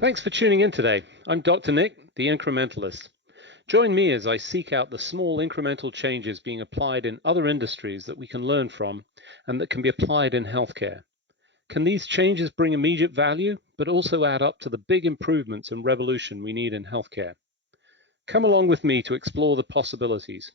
Thanks for tuning in today. I'm Dr. Nick, the Incrementalist. Join me as I seek out the small incremental changes being applied in other industries that we can learn from and that can be applied in healthcare. Can these changes bring immediate value, but also add up to the big improvements and revolution we need in healthcare? Come along with me to explore the possibilities.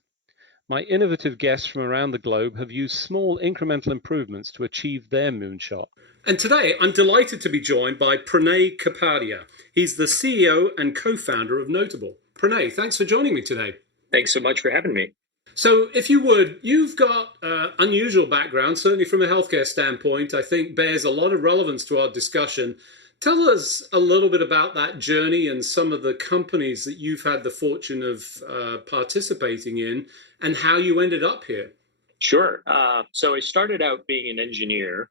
My innovative guests from around the globe have used small incremental improvements to achieve their moonshot. And today I'm delighted to be joined by Pranay Kapadia. He's the CEO and co-founder of Notable. Pranay, thanks for joining me today. Thanks so much for having me. So if you would, you've got unusual background, certainly from a healthcare standpoint, I think bears a lot of relevance to our discussion. Tell us a little bit about that journey and some of the companies that you've had the fortune of participating in and how you ended up here. Sure. So I started out being an engineer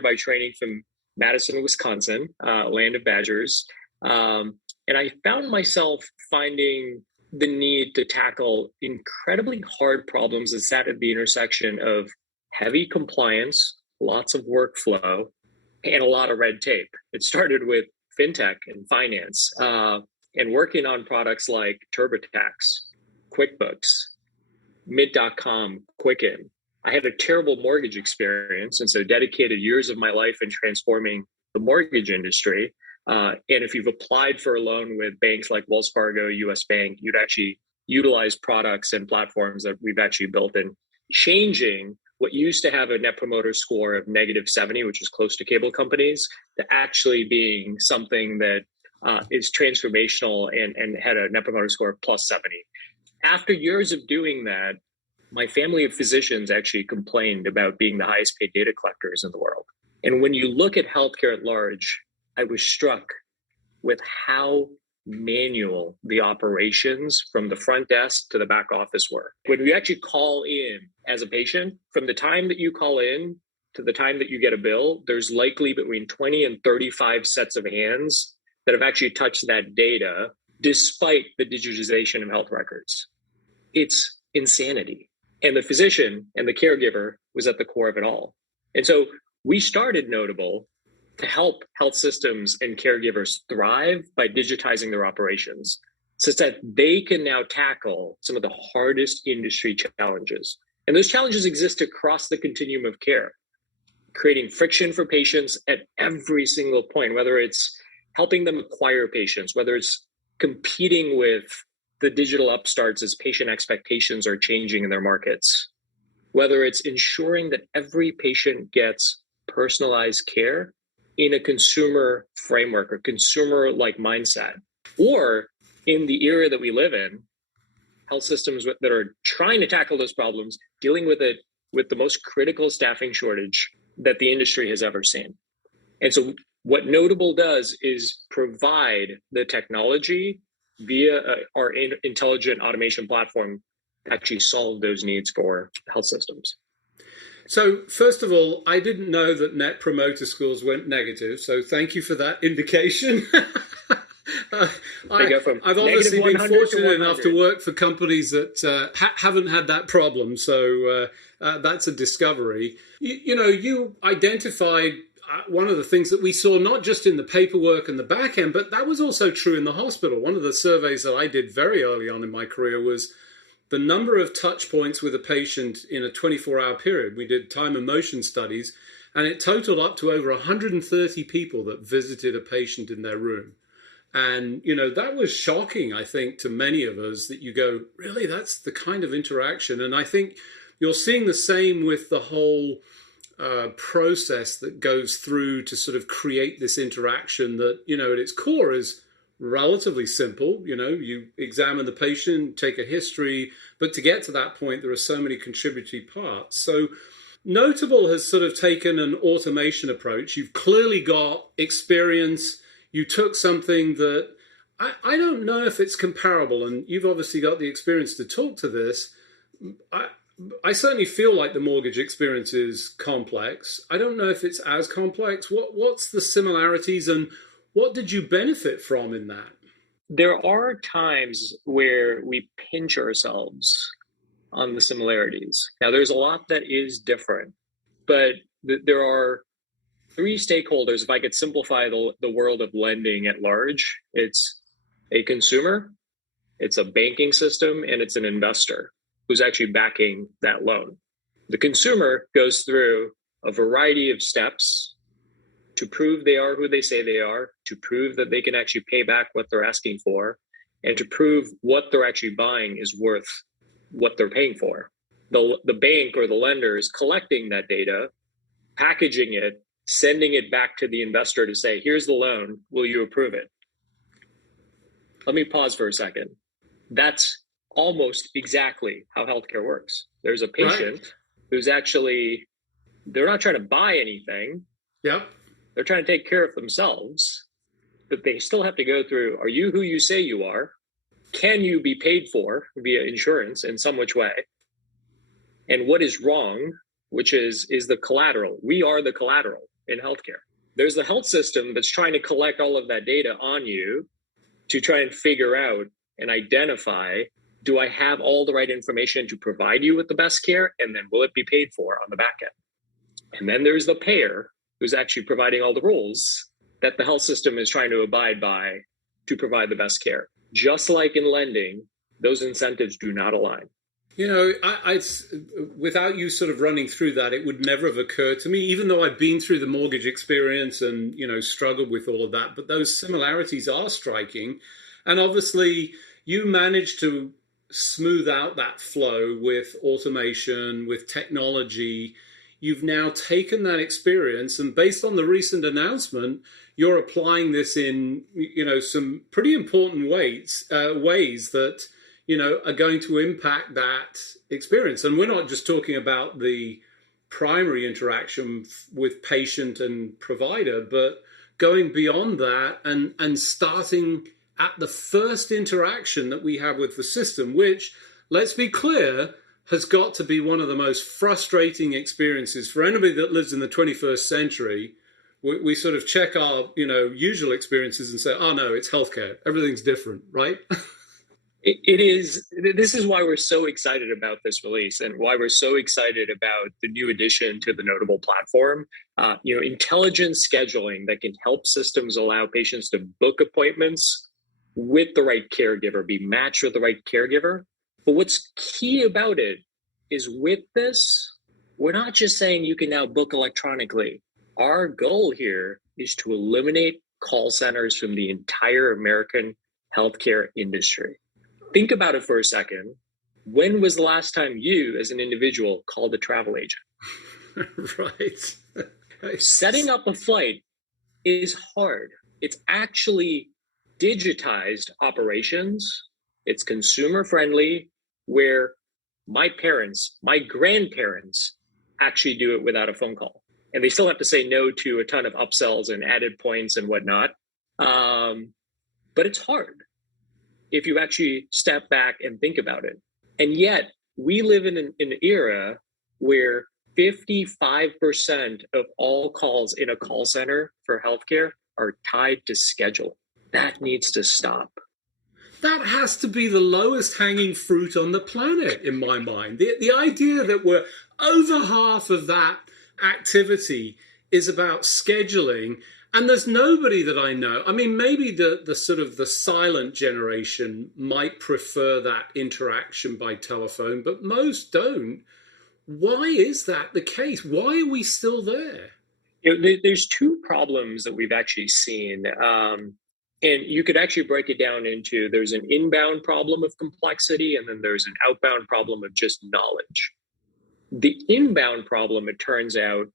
by training from Madison, Wisconsin, land of Badgers. And I found myself finding the need to tackle incredibly hard problems that sat at the intersection of heavy compliance, lots of workflow, and a lot of red tape. It started with fintech and finance and working on products like TurboTax, QuickBooks, Mint.com, Quicken. I had a terrible mortgage experience, and so dedicated years of my life in transforming the mortgage industry. And if you've applied for a loan with banks like Wells Fargo, US Bank, you'd actually utilize products and platforms that we've actually built in changing what used to have a net promoter score of -70, which is close to cable companies, to actually being something that is transformational and had a net promoter score of +70. After years of doing that, my family of physicians actually complained about being the highest paid data collectors in the world. And when you look at healthcare at large, I was struck with how manual the operations from the front desk to the back office were. When you actually call in as a patient, from the time that you call in to the time that you get a bill, there's likely between 20 and 35 sets of hands that have actually touched that data, despite the digitization of health records. It's insanity. And the physician and the caregiver was at the core of it all. And so we started Notable to help health systems and caregivers thrive by digitizing their operations such that they can now tackle some of the hardest industry challenges. And those challenges exist across the continuum of care, creating friction for patients at every single point, whether it's helping them acquire patients, whether it's competing with the digital upstarts as patient expectations are changing in their markets, whether it's ensuring that every patient gets personalized care in a consumer framework or consumer-like mindset, or in the era that we live in, health systems that are trying to tackle those problems, dealing with it with the most critical staffing shortage that the industry has ever seen. And so what Notable does is provide the technology via our intelligent automation platform to actually solve those needs for health systems. So, first of all, I didn't know that net promoter scores went negative, so thank you for that indication. I've obviously been fortunate enough to work for companies that haven't had that problem, so that's a discovery. You identified one of the things that we saw not just in the paperwork and the back end, but that was also true in the hospital. One of the surveys that I did very early on in my career was the number of touch points with a patient in a 24-hour period. We did time and motion studies, and it totaled up to over 130 people that visited a patient in their room. And, that was shocking, I think, to many of us that you go, really, that's the kind of interaction. And I think you're seeing the same with the whole process that goes through to sort of create this interaction that, at its core is relatively simple. You examine the patient, take a history, but to get to that point, there are so many contributory parts. So Notable has sort of taken an automation approach. You've clearly got experience. You took something that I don't know if it's comparable, and you've obviously got the experience to talk to this. I certainly feel like the mortgage experience is complex. I don't know if it's as complex. What's the similarities and what did you benefit from in that? There are times where we pinch ourselves on the similarities. Now, there's a lot that is different, but there are three stakeholders, if I could simplify the world of lending at large, it's a consumer, it's a banking system, and it's an investor who's actually backing that loan. The consumer goes through a variety of steps to prove they are who they say they are, to prove that they can actually pay back what they're asking for, and to prove what they're actually buying is worth what they're paying for. The bank or the lender is collecting that data, packaging it, sending it back to the investor to say, here's the loan, will you approve it? Let me pause for a second. That's almost exactly how healthcare works. There's a patient who's actually, they're not trying to buy anything. Yep. They're trying to take care of themselves, but they still have to go through, are you who you say you are? Can you be paid for via insurance in some which way? And what is wrong, which is the collateral. We are the collateral in healthcare. There's the health system that's trying to collect all of that data on you to try and figure out and identify, do I have all the right information to provide you with the best care? And then will it be paid for on the back end? And then there's the payer who's actually providing all the rules that the health system is trying to abide by to provide the best care. Just like in lending, those incentives do not align. You know, I without you sort of running through that, it would never have occurred to me, even though I've been through the mortgage experience and, you know, struggled with all of that. But those similarities are striking. And obviously, you managed to smooth out that flow with automation, with technology. You've now taken that experience, and based on the recent announcement, you're applying this in, you know, some pretty important ways that, you know, are going to impact that experience. And we're not just talking about the primary interaction with patient and provider, but going beyond that and starting at the first interaction that we have with the system, which, let's be clear, has got to be one of the most frustrating experiences for anybody that lives in the 21st century. We sort of check our, you know, usual experiences and say, oh no, it's healthcare. Everything's different, right? It is. This is why we're so excited about this release and why we're so excited about the new addition to the Notable platform. You know, intelligent scheduling that can help systems allow patients to book appointments with the right caregiver, be matched with the right caregiver. But what's key about it is with this, we're not just saying you can now book electronically. Our goal here is to eliminate call centers from the entire American healthcare industry. Think about it for a second. When was the last time you, as an individual, called a travel agent? Right. Setting up a flight is hard. It's actually digitized operations. It's consumer friendly, where my parents, my grandparents actually do it without a phone call. And they still have to say no to a ton of upsells and added points and whatnot. But it's hard if you actually step back and think about it. And yet we live in an era where 55% of all calls in a call center for healthcare are tied to schedule. That needs to stop. That has to be the lowest hanging fruit on the planet, in my mind. The idea that we're over half of that activity is about scheduling, and there's nobody that I know. I mean, maybe the sort of the silent generation might prefer that interaction by telephone, but most don't. Why is that the case? Why are we still there? You know, there's two problems that we've actually seen. And you could actually break it down into, there's an inbound problem of complexity, and then there's an outbound problem of just knowledge. The inbound problem, it turns out,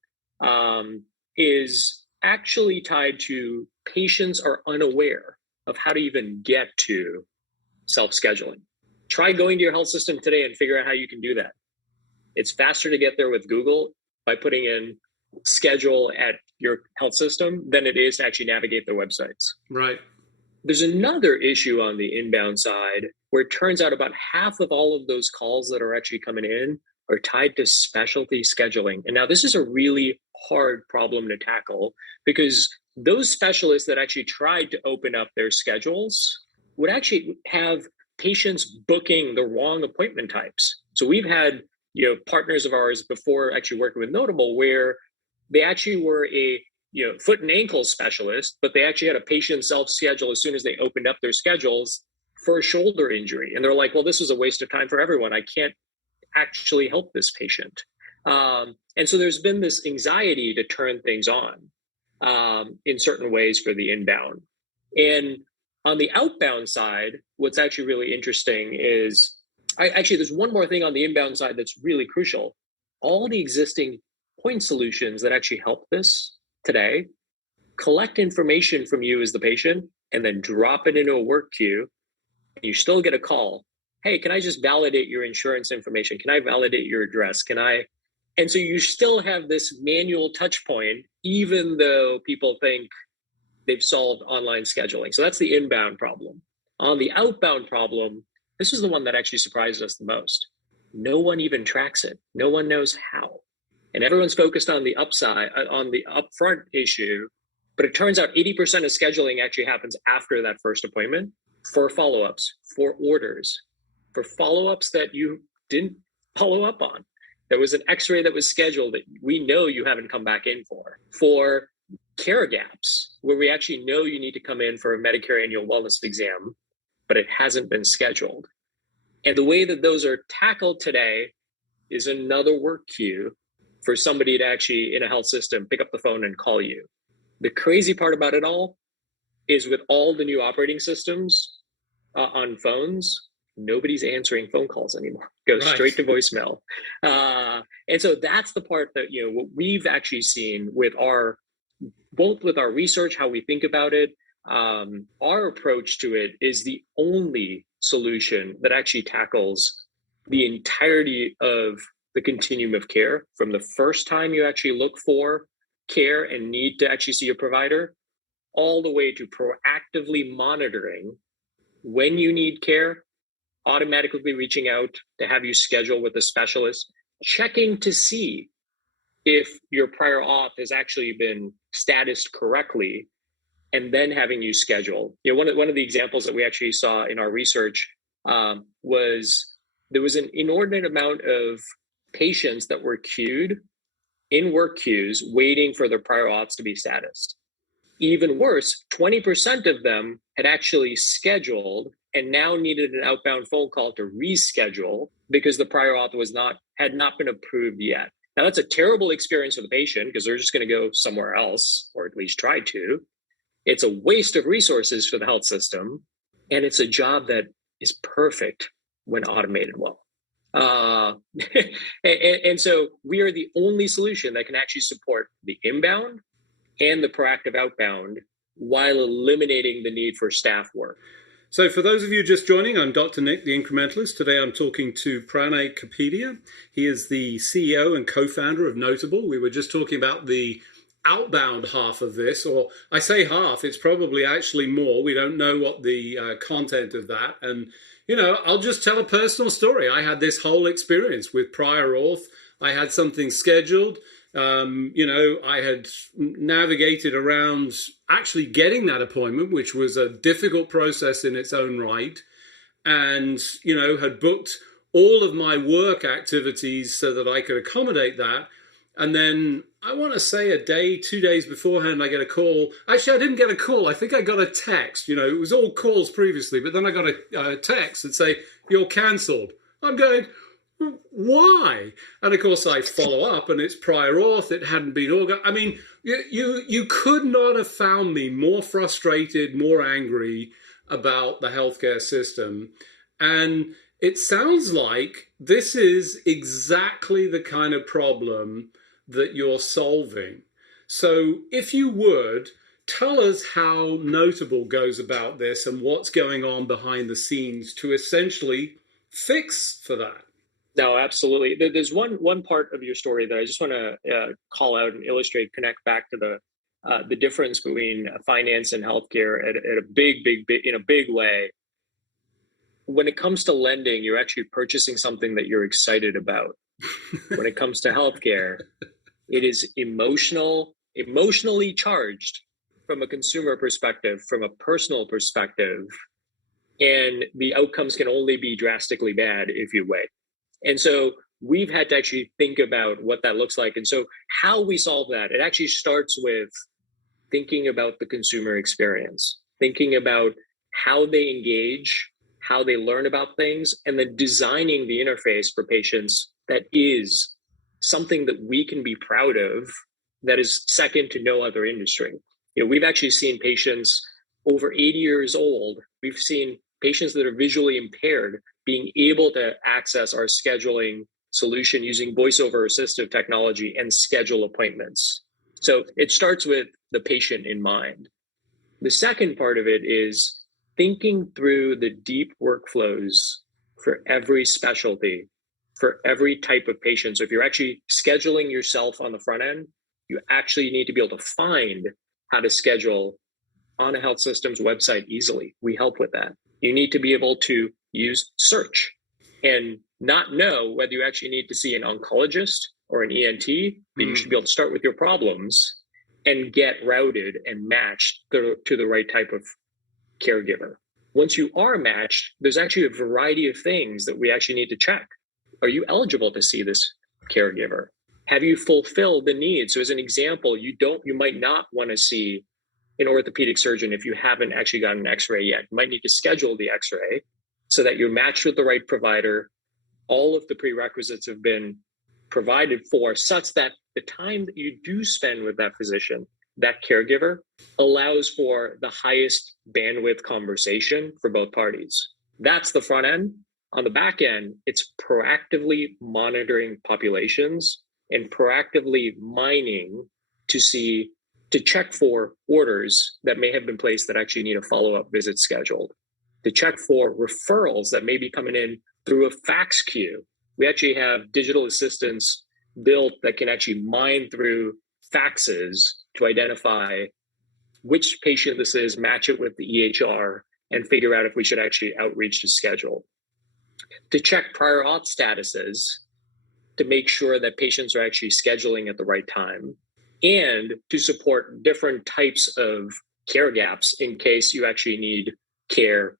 is actually tied to patients are unaware of how to even get to self-scheduling. Try going to your health system today and figure out how you can do that. It's faster to get there with Google by putting in schedule at your health system than it is to actually navigate their websites. Right. There's another issue on the inbound side where it turns out about half of all of those calls that are actually coming in are tied to specialty scheduling. And now this is a really hard problem to tackle, because those specialists that actually tried to open up their schedules would actually have patients booking the wrong appointment types. So we've had, you know, partners of ours before actually working with Notable where they actually were a foot and ankle specialist, but they actually had a patient self-schedule as soon as they opened up their schedules for a shoulder injury. And they're like, well, this was a waste of time for everyone. I can't actually help this patient. And so there's been this anxiety to turn things on in certain ways for the inbound. And on the outbound side, what's actually really interesting is there's one more thing on the inbound side that's really crucial. All the existing point solutions that actually help this today collect information from you as the patient and then drop it into a work queue. And you still get a call. Hey, can I just validate your insurance information? Can I validate your address? And so you still have this manual touch point, even though people think they've solved online scheduling. So that's the inbound problem. On the outbound problem, this is the one that actually surprised us the most. No one even tracks it. No one knows how. And everyone's focused on the upside, on the upfront issue. But it turns out 80% of scheduling actually happens after that first appointment for follow-ups, for orders, for follow-ups that you didn't follow up on. There was an x-ray that was scheduled that we know you haven't come back in for care gaps, where we actually know you need to come in for a Medicare annual wellness exam, but it hasn't been scheduled. And the way that those are tackled today is another work queue for somebody to actually, in a health system, pick up the phone and call you. The crazy part about it all is with all the new operating systems on phones, nobody's answering phone calls anymore. Goes straight to voicemail. And so that's the part that, what we've actually seen with both with our research, how we think about it, our approach to it is the only solution that actually tackles the entirety of the continuum of care, from the first time you actually look for care and need to actually see a provider, all the way to proactively monitoring when you need care, automatically reaching out to have you schedule with a specialist, checking to see if your prior auth has actually been statused correctly, and then having you schedule. One of the examples that we actually saw in our research was there was an inordinate amount of patients that were queued in work queues waiting for their prior auths to be statused. Even worse, 20% of them had actually scheduled and now needed an outbound phone call to reschedule because the prior auth had not been approved yet. Now, that's a terrible experience for the patient because they're just going to go somewhere else, or at least try to. It's a waste of resources for the health system, and it's a job that is perfect when automated well. And so we are the only solution that can actually support the inbound and the proactive outbound while eliminating the need for staff work. So for those of you just joining, I'm Dr. Nick, the Incrementalist. Today I'm talking to Pranay Kapadia. He is the CEO and co-founder of Notable. We were just talking about the outbound half of this, or I say half, it's probably actually more. We don't know what the content of that. And, I'll just tell a personal story. I had this whole experience with prior auth. I had something scheduled. I had navigated around actually getting that appointment, which was a difficult process in its own right, and, had booked all of my work activities so that I could accommodate that. And then I want to say 2 days beforehand, I get a call. Actually, I didn't get a call. I think I got a text. It was all calls previously, but then I got a text that say, "You're cancelled." I'm going, why? And of course, I follow up, and it's prior auth. It hadn't been organized. I mean, you could not have found me more frustrated, more angry about the healthcare system. And it sounds like this is exactly the kind of problem that you're solving. So if you would, tell us how Notable goes about this and what's going on behind the scenes to essentially fix for that. No, absolutely. There's one part of your story that I just want to call out and illustrate, connect back to the difference between finance and healthcare at a big way. When it comes to lending, you're actually purchasing something that you're excited about. When it comes to healthcare, it is emotionally charged from a consumer perspective, from a personal perspective, and the outcomes can only be drastically bad if you wait. And so we've had to actually think about what that looks like. And so how we solve that, it actually starts with thinking about the consumer experience, thinking about how they engage, how they learn about things, and then designing the interface for patients that is something that we can be proud of, that is second to no other industry. We've actually seen patients over 80 years old. We've seen patients that are visually impaired being able to access our scheduling solution using voice over assistive technology and schedule appointments. So it starts with the patient in mind. The second part of it is thinking through the deep workflows for every specialty, for every type of patient. So if you're actually scheduling yourself on the front end, you actually need to be able to find how to schedule on a health system's website easily. We help with that. You need to be able to use search and not know whether you actually need to see an oncologist or an ENT, but you should be able to start with your problems and get routed and matched to the right type of caregiver. Once you are matched, there's actually a variety of things that we actually need to check. Are you eligible to see this caregiver? Have you fulfilled the needs? So as an example, you might not want to see an orthopedic surgeon if you haven't actually got an x-ray yet. You might need to schedule the x-ray so that you're matched with the right provider. All of the prerequisites have been provided for, such that the time that you do spend with that physician, that caregiver, allows for the highest bandwidth conversation for both parties. That's the front end. On the back end, it's proactively monitoring populations and proactively mining to check for orders that may have been placed that actually need a follow-up visit scheduled, to check for referrals that may be coming in through a fax queue. We actually have digital assistants built that can actually mine through faxes to identify which patient this is, match it with the EHR, and figure out if we should actually outreach to schedule. To check prior auth statuses to make sure that patients are actually scheduling at the right time, and to support different types of care gaps in case you actually need care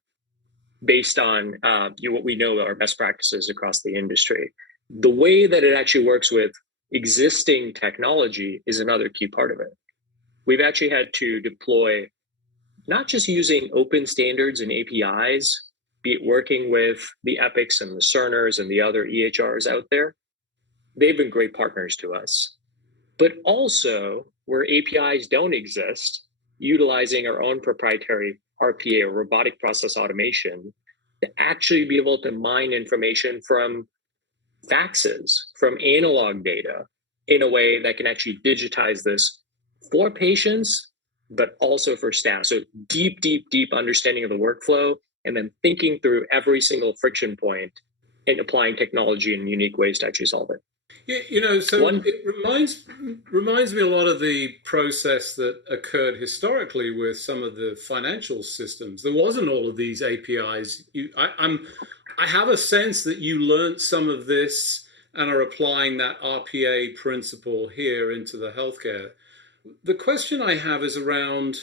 based on what we know are best practices across the industry. The way that it actually works with existing technology is another key part of it. We've actually had to deploy not just using open standards and APIs, be it working with the Epics and the Cerners and the other EHRs out there. They've been great partners to us. But also, where APIs don't exist, utilizing our own proprietary RPA, or robotic process automation, to actually be able to mine information from faxes, from analog data, in a way that can actually digitize this for patients, but also for staff. So deep understanding of the workflow, and then thinking through every single friction point and applying technology in unique ways to actually solve it. Yeah, so it reminds me a lot of the process that occurred historically with some of the financial systems. There wasn't all of these APIs. I have a sense that you learned some of this and are applying that RPA principle here into the healthcare. The question I have is around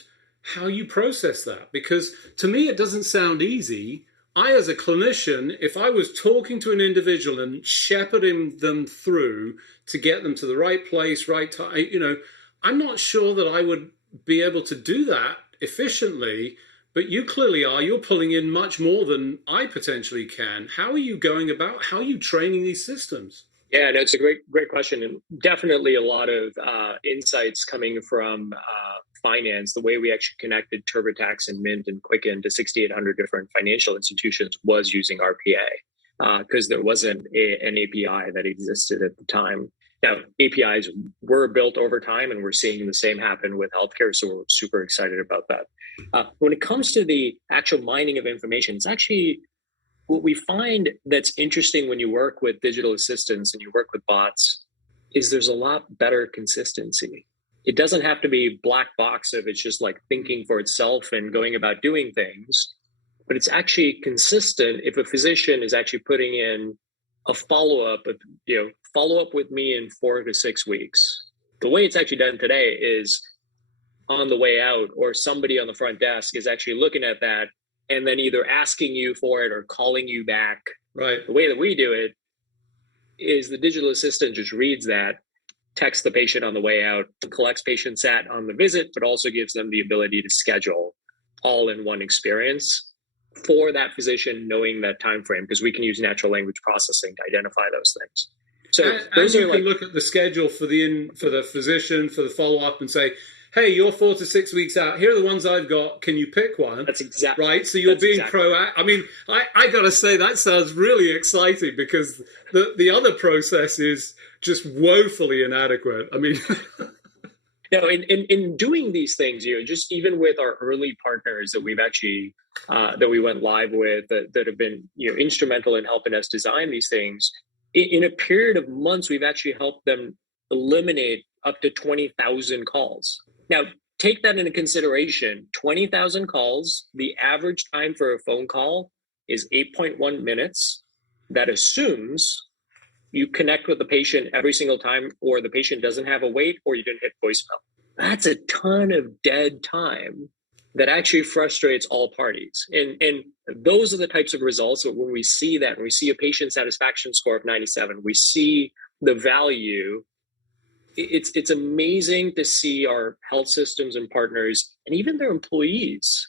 how you process that, because to me it doesn't sound easy. I, as a clinician, if I was talking to an individual and shepherding them through to get them to the right place, right time, I'm not sure that I would be able to do that efficiently, but you clearly are. You're pulling in much more than I potentially can. How are you going about? How are you training these systems? Yeah, no, it's a great question, and definitely a lot of insights coming from finance. The way we actually connected TurboTax and Mint and Quicken to 6,800 different financial institutions was using RPA, because there wasn't an API that existed at the time. Now, APIs were built over time, and we're seeing the same happen with healthcare, so we're super excited about that. When it comes to the actual mining of information, it's actually what we find that's interesting when you work with digital assistants and you work with bots is there's a lot better consistency. It doesn't have to be black box of it's just like thinking for itself and going about doing things, but it's actually consistent if a physician is actually putting in a follow-up with me in 4 to 6 weeks. The way it's actually done today is on the way out, or somebody on the front desk is actually looking at that and then either asking you for it or calling you back. Right. The way that we do it is the digital assistant just reads that texts the patient on the way out, collects patient sat on the visit, but also gives them the ability to schedule all in one experience for that physician, knowing that time frame, because we can use natural language processing to identify those things. So and you can look at the schedule for the physician, for the follow-up, and say, hey, you're 4 to 6 weeks out. Here are the ones I've got. Can you pick one? That's exactly right. So you're being proactive. I mean, I got to say that sounds really exciting, because the other process is just woefully inadequate. I mean, no, in doing these things, just even with our early partners that we've actually that we went live with that have been instrumental in helping us design these things. In a period of months, we've actually helped them eliminate up to 20,000 calls. Now, take that into consideration. 20,000 calls, the average time for a phone call is 8.1 minutes. That assumes you connect with the patient every single time, or the patient doesn't have a wait, or you didn't hit voicemail. That's a ton of dead time that actually frustrates all parties. And those are the types of results that when we see that, when we see a patient satisfaction score of 97, we see the value. It's amazing to see our health systems and partners and even their employees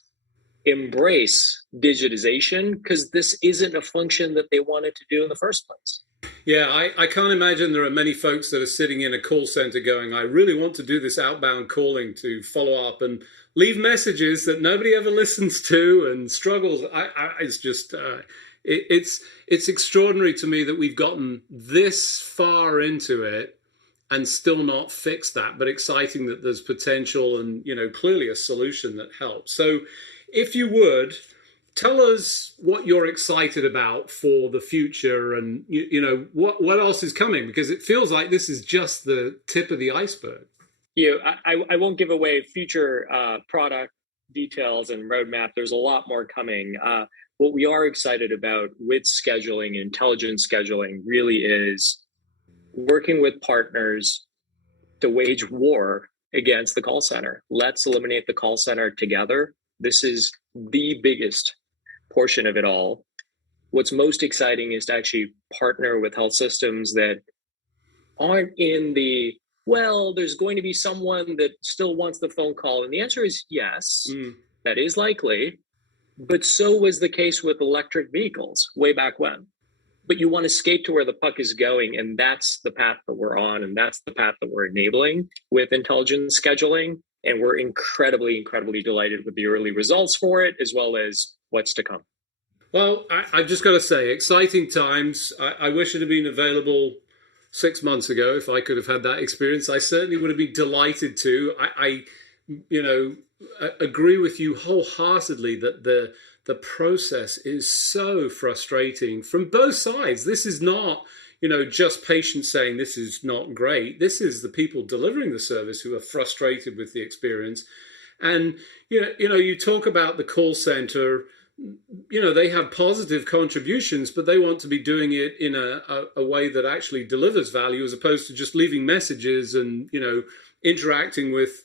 embrace digitization, because this isn't a function that they wanted to do in the first place. Yeah, I can't imagine there are many folks that are sitting in a call center going, I really want to do this outbound calling to follow up and leave messages that nobody ever listens to and struggles. It's just, it's extraordinary to me that we've gotten this far into it and still not fixed that, but exciting that there's potential and, clearly a solution that helps. So if you would, tell us what you're excited about for the future, and what else is coming, because it feels like this is just the tip of the iceberg. I won't give away future product details and roadmap. There's a lot more coming. What we are excited about with scheduling, intelligent scheduling, really is working with partners to wage war against the call center. Let's eliminate the call center together. This is the biggest portion of it all. What's most exciting is to actually partner with health systems that aren't in the, well, there's going to be someone that still wants the phone call. And the answer is yes, that is likely. But so was the case with electric vehicles way back when. But you want to skate to where the puck is going. And that's the path that we're on. And that's the path that we're enabling with intelligent scheduling. And we're incredibly, incredibly delighted with the early results for it, as well as what's to come. Well, I've just got to say, exciting times. I wish it had been available 6 months ago. If I could have had that experience, I certainly would have been delighted to. I agree with you wholeheartedly that the process is so frustrating from both sides. This is not, just patients saying this is not great. This is the people delivering the service who are frustrated with the experience. And, you talk about the call center, they have positive contributions, but they want to be doing it in a way that actually delivers value, as opposed to just leaving messages and, interacting with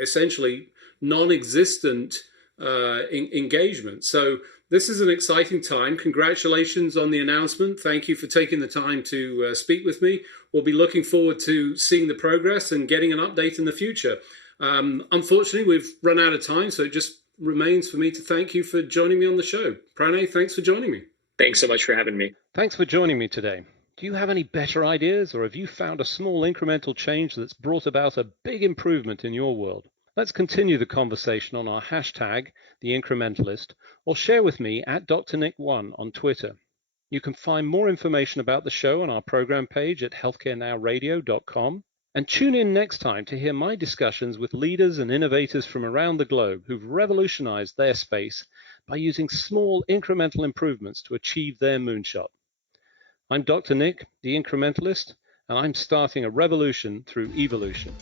essentially non-existent engagement. So this is an exciting time. Congratulations on the announcement. Thank you for taking the time to speak with me. We'll be looking forward to seeing the progress and getting an update in the future. Unfortunately, we've run out of time, so it just remains for me to thank you for joining me on the show. Pranay, thanks for joining me. Thanks so much for having me. Thanks for joining me today. Do you have any better ideas, or have you found a small incremental change that's brought about a big improvement in your world? Let's continue the conversation on our hashtag, The Incrementalist, or share with me at Dr. Nick1 on Twitter. You can find more information about the show on our program page at healthcarenowradio.com. And tune in next time to hear my discussions with leaders and innovators from around the globe who've revolutionized their space by using small incremental improvements to achieve their moonshot. I'm Dr. Nick, the Incrementalist, and I'm starting a revolution through evolution.